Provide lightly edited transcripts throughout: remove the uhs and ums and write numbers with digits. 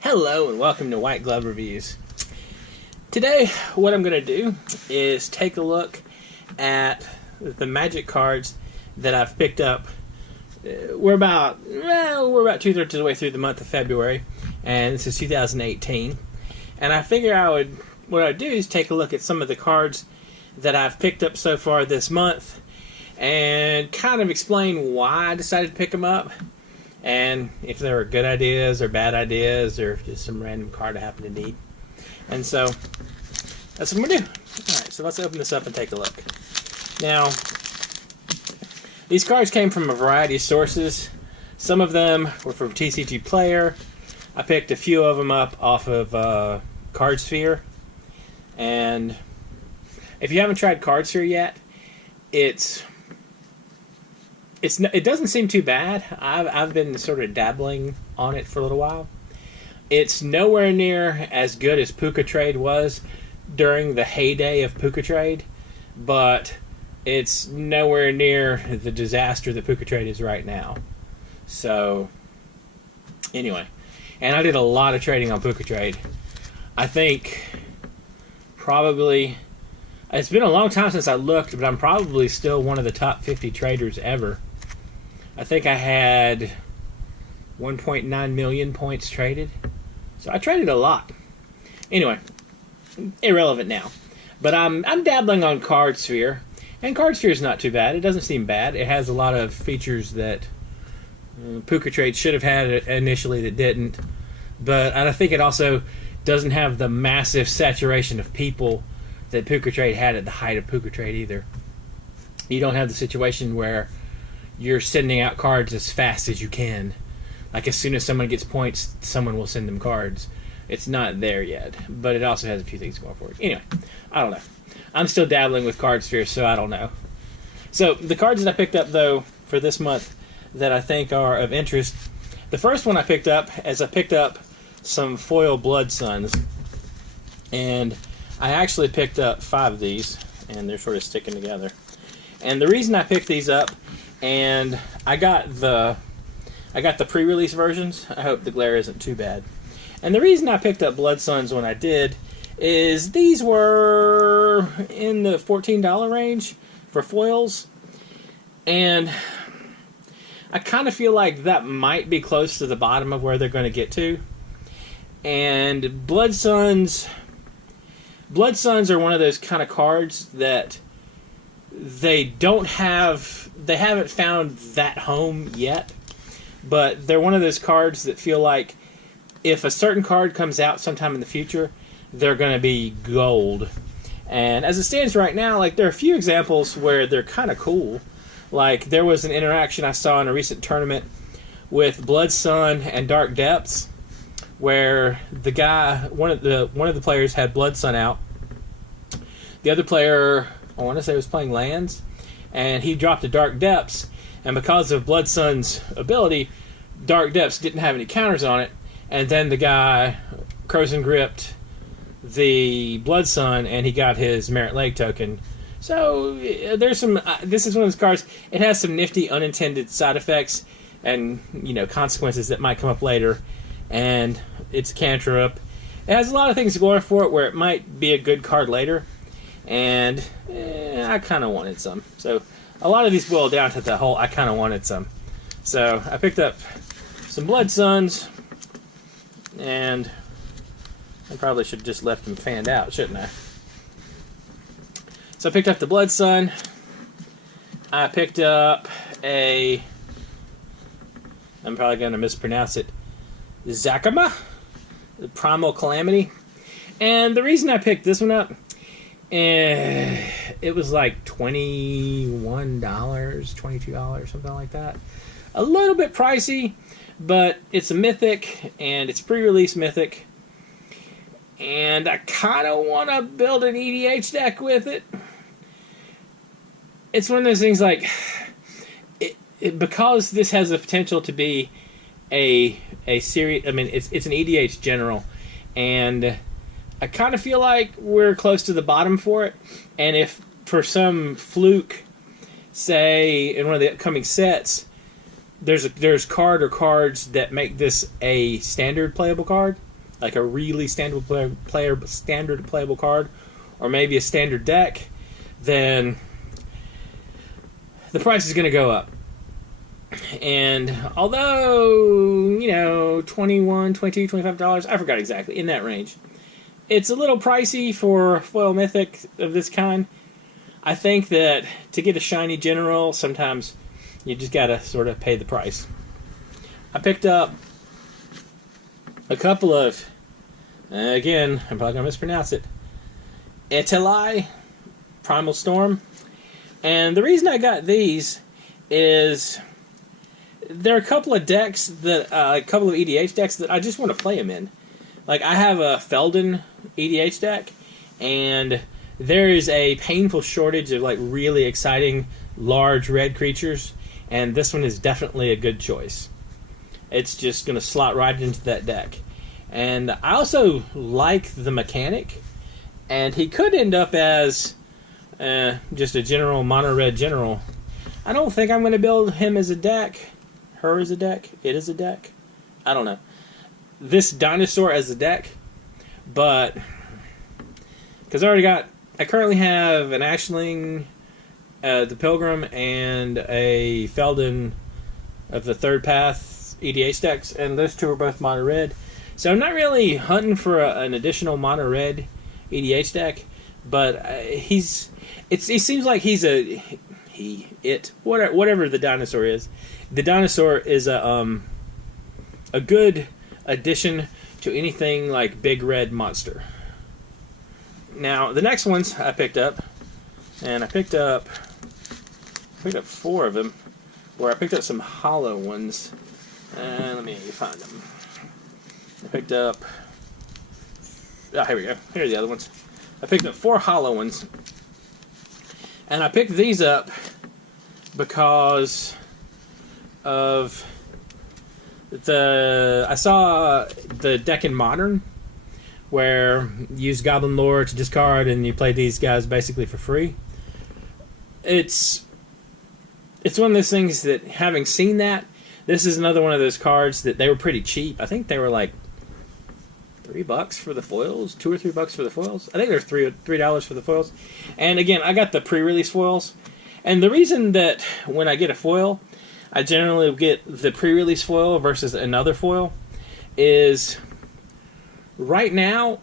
Hello and welcome to White Glove Reviews. Today, what I'm going to do is take a look at the Magic cards that I've picked up. We're about 2/3 of the way through the month of February, and this is 2018. And I figure what I'd do is take a look at some of the cards that I've picked up so far this month, and kind of explain why I decided to pick them up. And if there were good ideas or bad ideas or just some random card I happen to need. And so, that's what I'm going to do. Alright, so let's open this up and take a look. Now, these cards came from a variety of sources. Some of them were from TCG Player. I picked a few of them up off of CardSphere. And if you haven't tried CardSphere yet, it doesn't seem too bad. I've been sort of dabbling on it for a little while. It's nowhere near as good as PucaTrade was during the heyday of PucaTrade, but it's nowhere near the disaster that PucaTrade is right now. So, anyway. And I did a lot of trading on PucaTrade. I think probably... It's been a long time since I looked, but I'm probably still one of the top 50 traders ever. I think I had 1.9 million points traded. So I traded a lot. Anyway, irrelevant now. But I'm dabbling on CardSphere. And CardSphere is not too bad. It doesn't seem bad. It has a lot of features that PucaTrade should have had initially that didn't. But I think it also doesn't have the massive saturation of people that PucaTrade had at the height of PucaTrade either. You don't have the situation where you're sending out cards as fast as you can. Like as soon as someone gets points, someone will send them cards. It's not there yet, but it also has a few things going for it. Anyway, I don't know. I'm still dabbling with CardSphere, so I don't know. So the cards that I picked up, though, for this month that I think are of interest, the first one I picked up is I picked up some foil Blood Suns. And I actually picked up 5 of these, and they're sort of sticking together. And the reason I picked these up, and I got the pre-release versions. I hope the glare isn't too bad. And the reason I picked up Blood Suns when I did is these were in the $14 range for foils. And I kind of feel like that might be close to the bottom of where they're going to get to. And Blood Suns are one of those kind of cards that they haven't found that home yet, but they're one of those cards that feel like if a certain card comes out sometime in the future, they're going to be gold. And as it stands right now, like there are a few examples where they're kind of cool. Like there was an interaction I saw in a recent tournament with Blood Sun and Dark Depths, where the guy, one of the players had Blood Sun out. The other player, I want to say, was playing lands, and he dropped a Dark Depths, and because of Blood Sun's ability, Dark Depths didn't have any counters on it, and then the guy Crozen gripped the Blood Sun, and he got his Merit Leg token. So there's some. This is one of those cards. It has some nifty unintended side effects and consequences that might come up later. And it's a cantrip. It has a lot of things going for it where it might be a good card later. And I kind of wanted some. So a lot of these boil down to the whole I kind of wanted some. So I picked up some Blood Suns. And I probably should have just left them fanned out, shouldn't I? So I picked up the Blood Sun. I picked up I'm probably going to mispronounce it, Zakama, the Primal Calamity. And the reason I picked this one up, it was like $21, $22, something like that. A little bit pricey, but it's a mythic, and it's pre-release mythic. And I kind of want to build an EDH deck with it. It's one of those things like, because this has the potential to be a series. I mean, it's an EDH general, and I kind of feel like we're close to the bottom for it. And if for some fluke, say in one of the upcoming sets, there's card or cards that make this a standard playable card, like a really standard playable card, or maybe a standard deck, then the price is going to go up. And although, you know, $21, $22, $25, I forgot exactly, in that range, it's a little pricey for foil mythic of this kind. I think that to get a shiny general, sometimes you just gotta sort of pay the price. I picked up a couple of, again, I'm probably gonna mispronounce it, Etelai Primal Storm. And the reason I got these is there are a couple of decks that, a couple of EDH decks that I just want to play them in. Like, I have a Feldon EDH deck, and there is a painful shortage of, like, really exciting large red creatures, and this one is definitely a good choice. It's just going to slot right into that deck. And I also like the mechanic, and he could end up as just a general, mono red general. I don't think I'm going to build him as a deck. Her as a deck. It is a deck. I don't know. This dinosaur as a deck, but because I currently have an Ashling, the Pilgrim, and a Feldon of the Third Path EDH decks, and those two are both mono red. So I'm not really hunting for an additional mono red EDH deck, but he seems like he's whatever the dinosaur is. The dinosaur is a good addition to anything like Big Red Monster. Now, the next ones I picked up, and I picked up 4 of them, where I picked up some hollow ones. Let me find them. I picked up... here we go. Here are the other ones. I picked up 4 hollow ones. And I picked these up because of I saw the deck in Modern where you use Goblin Lore to discard and you play these guys basically for free. It's one of those things that, having seen that, this is another one of those cards that they were pretty cheap. I think they were like $3 for the foils, $2 or $3 for the foils. I think they're $3 for the foils. And again, I got the pre-release foils. And the reason that when I get a foil, I generally get the pre-release foil versus another foil is right now.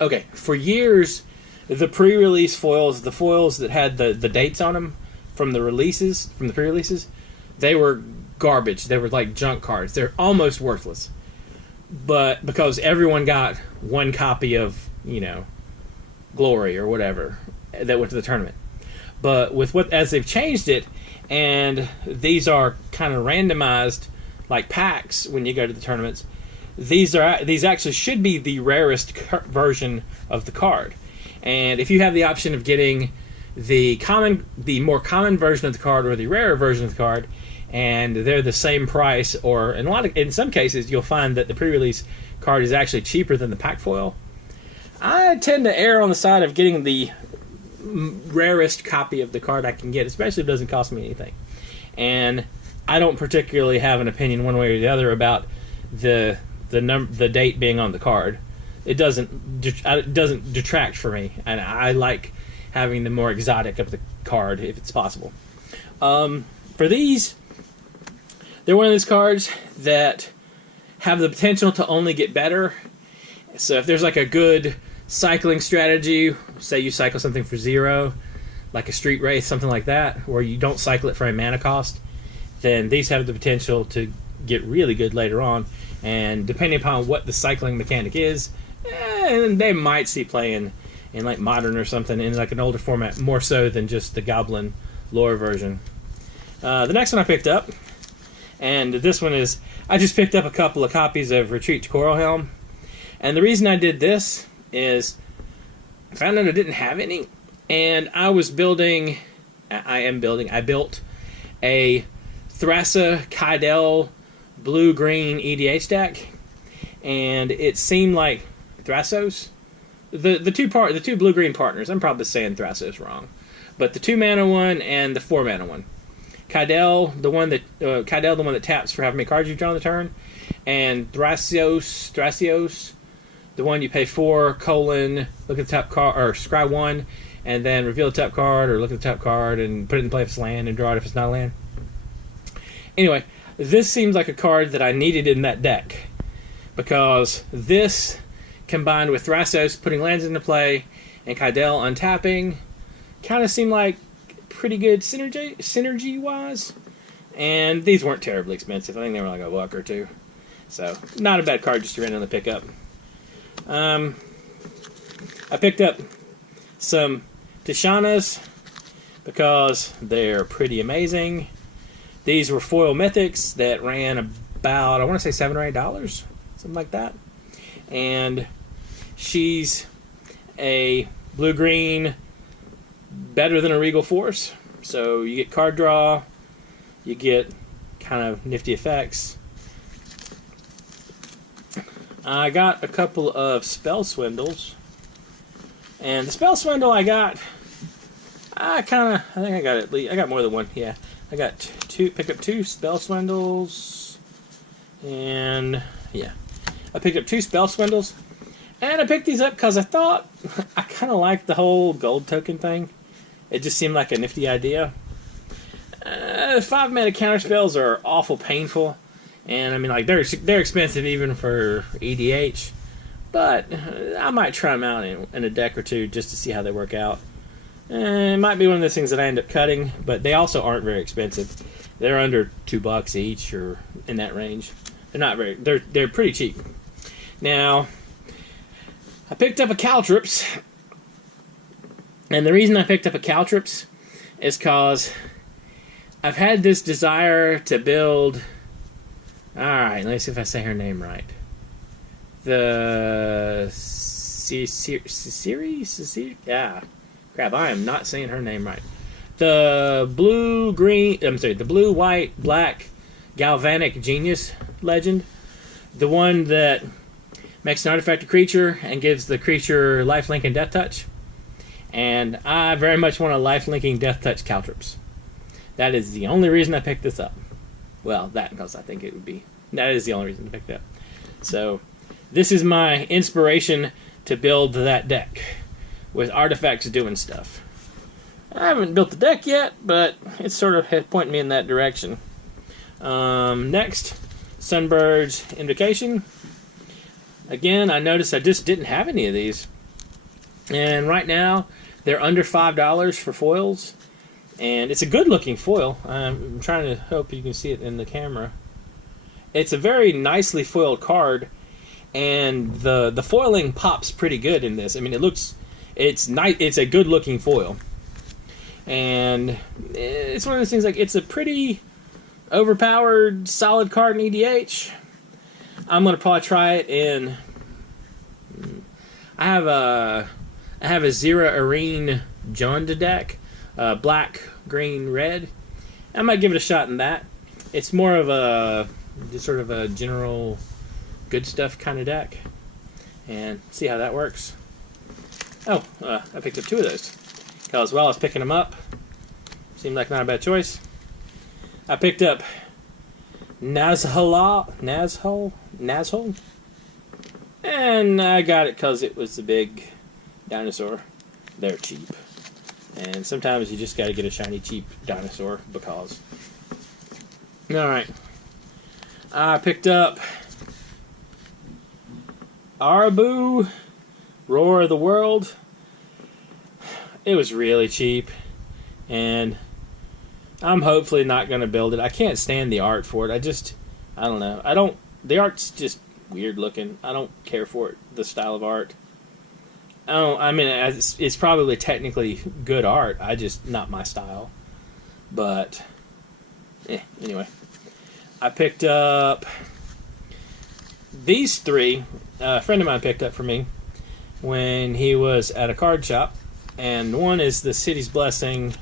Okay, for years, the pre-release foils, the foils that had the dates on them from the pre-releases, they were garbage. They were like junk cards. They're almost worthless. But because everyone got one copy of, Glory or whatever that went to the tournament. But as they've changed it, and these are kind of randomized like packs when you go to the tournaments, these actually should be the rarest version of the card. And if you have the option of getting the more common version of the card or the rarer version of the card, and they're the same price, or in some cases you'll find that the pre-release card is actually cheaper than the pack foil, I tend to err on the side of getting the rarest copy of the card I can get, especially if it doesn't cost me anything. And I don't particularly have an opinion one way or the other about the date being on the card. It doesn't detract for me, and I like having the more exotic of the card if it's possible. For these, they're one of those cards that have the potential to only get better. So if there's like a good cycling strategy, say you cycle something for 0, like a Street Wraith, something like that, where you don't cycle it for a mana cost, then these have the potential to get really good later on. And depending upon what the cycling mechanic is, they might see play in like Modern or something, in like an older format, more so than just the Goblin Lore version. The next one I picked up, and this one is, I just picked up a couple of copies of Retreat to Coral Helm. And the reason I did this is I found out I didn't have any, and I built a Thrasa Kydel blue-green EDH deck, and it seemed like Thrasos, the two blue-green partners, I'm probably saying Thrasos wrong, but the 2-mana one and the 4-mana one, Kydell, the one that taps for how many cards you've drawn the turn, and Thrasios, the one you pay 4, look at the top card, or scry 1, and then reveal the top card, or look at the top card and put it in play if it's land, and draw it if it's not a land. Anyway, this seems like a card that I needed in that deck, because this, combined with Thrasios putting lands into play, and Kydell untapping, kind of seemed like pretty good synergy-wise. And these weren't terribly expensive. I think they were like $1 or $2. So, not a bad card just to randomly pick up. I picked up some Tishanas because they're pretty amazing. These were foil mythics that ran about, I want to say $7 or $8, something like that. And she's a blue-green, better than a Regal Force. So you get card draw, you get kind of nifty effects. I got a couple of Spell Swindles. And the Spell Swindle I got, I got at least, I got more than one, yeah. I got picked up 2 Spell Swindles. And, yeah. I picked up 2 Spell Swindles. And I picked these up because I thought, I kind of liked the whole gold token thing. It just seemed like a nifty idea. 5-mana counterspells are awful painful. And, I mean, like, they're expensive even for EDH. But I might try them out in a deck or two just to see how they work out. It might be one of those things that I end up cutting, but they also aren't very expensive. They're under $2 each, or in that range. They're not very. They're pretty cheap. Now, I picked up a Caltrops, and the reason I picked up a Caltrops is because I've had this desire to build. All right, let me see if I say her name right. The series, yeah. Crap, I am not saying her name right. The blue, white, black Galvanic Genius legend. The one that makes an artifact a creature and gives the creature lifelink and death touch. And I very much want a lifelinking death touch Caltrops. That is the only reason I picked this up. Well, that because I think it would be. That is the only reason to pick it up. So, this is my inspiration to build that deck with artifacts doing stuff. I haven't built the deck yet, but it's sort of pointing me in that direction. Next, Sunbird's Invocation. Again, I noticed I just didn't have any of these. And right now, they're under $5 for foils. And it's a good-looking foil. I'm trying to hope you can see it in the camera. It's a very nicely foiled card. And the foiling pops pretty good in this. I mean, it's nice. It's a good-looking foil. And it's one of those things, like, it's a pretty overpowered, solid card in EDH. I'm going to probably try it in... I have a Zera Arene Jund deck. Black, green, red. I might give it a shot in that. It's more of a... just sort of a general good stuff kind of deck. And see how that works. Oh, I picked up 2 of those. Because while I was picking them up, seemed like not a bad choice. I picked up Nazhul, and I got it because it was the big dinosaur. They're cheap. And sometimes you just got to get a shiny cheap dinosaur because. Alright. I picked up Arabu, Roar of the World. It was really cheap, and I'm hopefully not going to build it. I can't stand the art for it. I don't know. The art's just weird looking. I don't care for it, the style of art. It's probably technically good art. Not my style. But, anyway. I picked up these 3. A friend of mine picked up for me when he was at a card shop. And one is the City's Blessing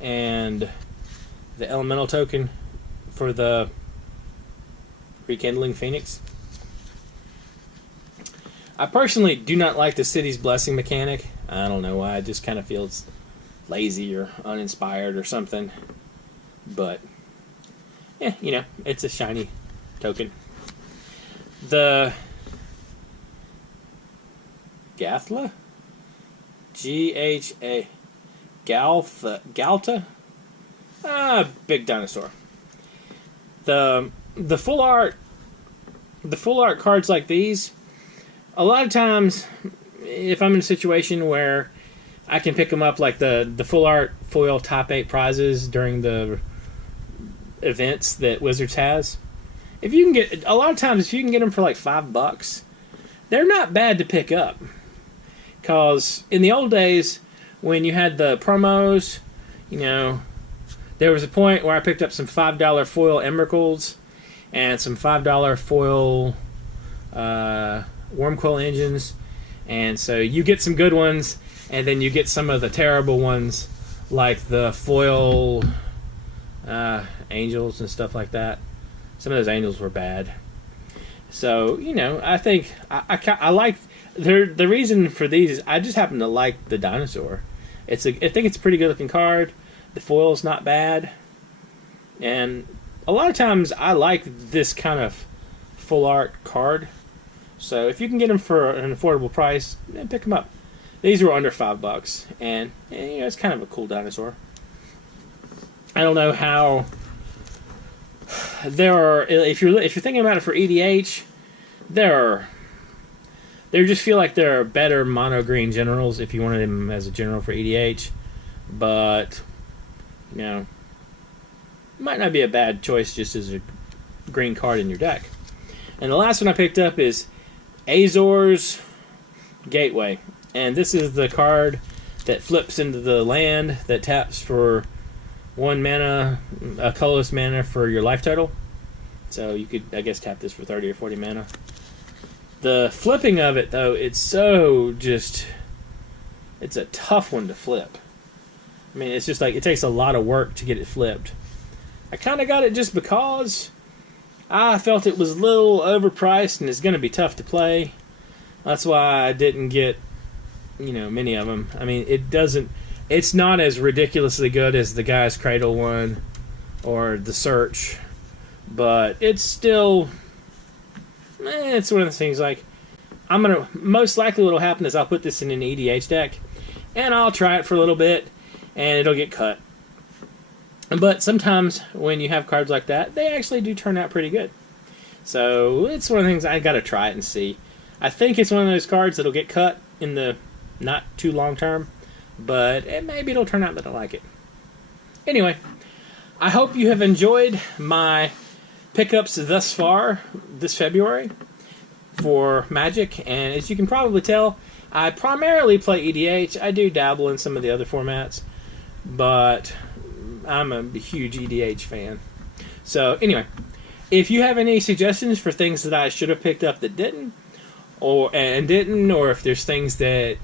and the Elemental token for the Rekindling Phoenix. I personally do not like the City's Blessing mechanic. I don't know why. It just kind of feels lazy or uninspired or something. But, yeah, you know, it's a shiny token. The Gathla? G-H-A. Galta? Big dinosaur. The full art cards like these, a lot of times, if I'm in a situation where I can pick them up, like the full art foil top 8 prizes during the events that Wizards has, if you can get, a lot of times, if you can get them for like $5, they're not bad to pick up. Because in the old days, when you had the promos, you know, there was a point where I picked up some $5 foil Emrakul's and some $5 foil Wormcoil engines. And so you get some good ones, and then you get some of the terrible ones, like the foil angels and stuff like that. Some of those angels were bad. So, you know, I think I like the reason for these is I just happen to like the dinosaur. I think it's a pretty good looking card. The foil's not bad, and a lot of times I like this kind of full art card. So if you can get them for an affordable price, then pick them up. These were under $5, and you know, it's kind of a cool dinosaur. I don't know how there are. If you're thinking about it for EDH, there just feel like there are better mono green generals if you wanted him as a general for EDH, but you know, it might not be a bad choice just as a green card in your deck. And the last one I picked up is Azor's Gateway, and this is the card that flips into the land that taps for 1 mana, a colorless mana for your life total. So you could, I guess, tap this for 30 or 40 mana. The flipping of it, though, it's a tough one to flip. I mean, it's just like, it takes a lot of work to get it flipped. I kind of got it just because I felt it was a little overpriced and it's going to be tough to play. That's why I didn't get, you know, many of them. I mean, it's not as ridiculously good as the Guy's Cradle one or the Search, but it's still, it's one of the things, like, most likely what'll happen is I'll put this in an EDH deck and I'll try it for a little bit and it'll get cut. But sometimes when you have cards like that, they actually do turn out pretty good. So it's one of the things I gotta try it and see. I think it's one of those cards that'll get cut in the not too long term, but maybe it'll turn out that I like it. Anyway, I hope you have enjoyed my pickups thus far this February for Magic, and as you can probably tell, I primarily play EDH. I do dabble in some of the other formats, but I'm a huge EDH fan. So anyway, if you have any suggestions for things that I should have picked up that didn't, or if there's things that,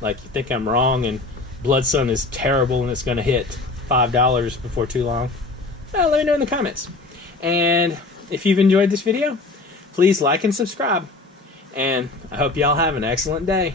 like, you think I'm wrong and Blood Sun is terrible and it's going to hit $5 before too long, let me know in the comments. And if you've enjoyed this video, please like and subscribe. And I hope y'all have an excellent day.